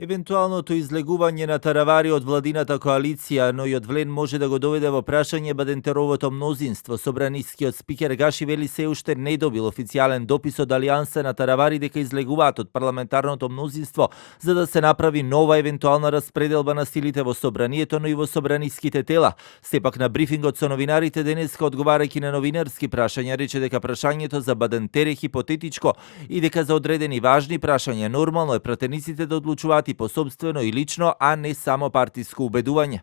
Евентуалното излегување на таравари од владината коалиција, но и од Влен може да го доведе во прашање Бадентеровото мнозинство. Собранискиот спикер Гаши вели се уште не добил официјален допис од Алијанса на таравари дека излегуваат од парламентарното мнозинство за да се направи нова евентуална распределба на силите во собранието, но и во собраниските тела. Сепак на брифингот со новинарите денеска одговарајќи на новинарски прашања рече дека прашањето за Бадентер е хипотетичко и дека за одредени важни прашања нормално е пратениците да одлучуваат и пособствено и лично, а не само партиско убедување.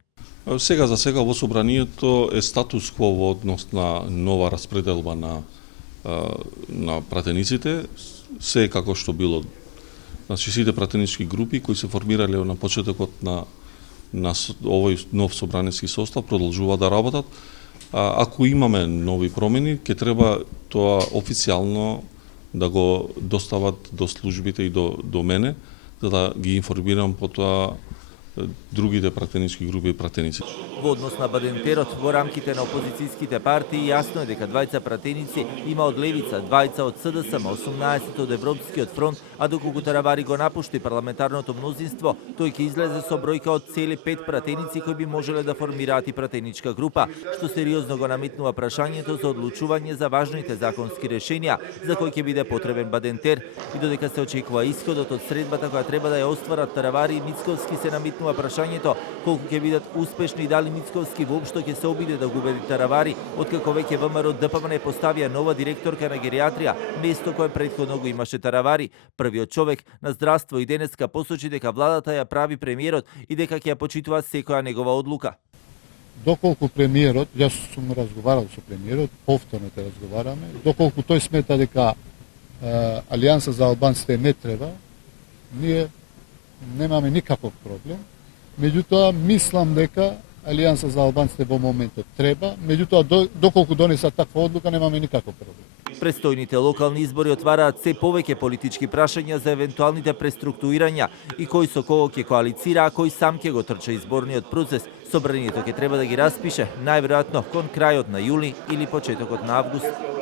Сега за сега во собранието е статус кво во однос на нова распределба на пратениците, се како што било. Значи сите пратенички групи кои се формирале на почетокот на овој нов собраниски состав продолжуваат да работат. Ако имаме нови промени, ќе треба тоа официјално да го достават до службите и до мене, за да ги информирам потоа другите пратенички групи и пратеници. Во однос на Бадентерот, во рамките на опозицијските партии, јасно е дека 20 пратеници има од Левица, 20 од СДСМ, 18 од Европскиот фронт, а доколку Таравари го напушти парламентарното мнозинство, тој ќе излезе со бројка од цели 5 пратеници кои би можеле да формираат и пратеничка група, што сериозно го наметнува прашањето за одлучување за важните законски решенија, за кои ќе биде потребен Бадентер, и додека се очекува исходот од средбата која треба да ја остварат Таравари и Мицковски, се наметнува прашањето колку ќе бидат успешни и дали Мицковски воопшто ќе се обиде да го убеди Таравари, откако веќе ВМРО ДПМН поставија нова директорка на гериатрија, место кое претходно го имаше Таравари. Првиот човек на Здравство и денеска посочи дека владата ја прави премиерот и дека ќе ја почитува секоја негова одлука. Доколку премиерот, јас сум разговарал со премиерот, повторно те разговараме, доколку тој смета дека Алијанса за албанците не треба, ние немаме никаков проблем. Меѓутоа, мислам дека Алијанса за албанците во моментот треба, меѓутоа, доколку донесат таква одлука, немаме никаков проблем. Престојните локални избори отвараат се повеќе политички прашања за евентуалните преструктурирања и кој со кого ќе коалицира, а кој сам ќе го трча изборниот процес. Собранието ќе треба да ги распише, најверојатно кон крајот на јули или почетокот на август.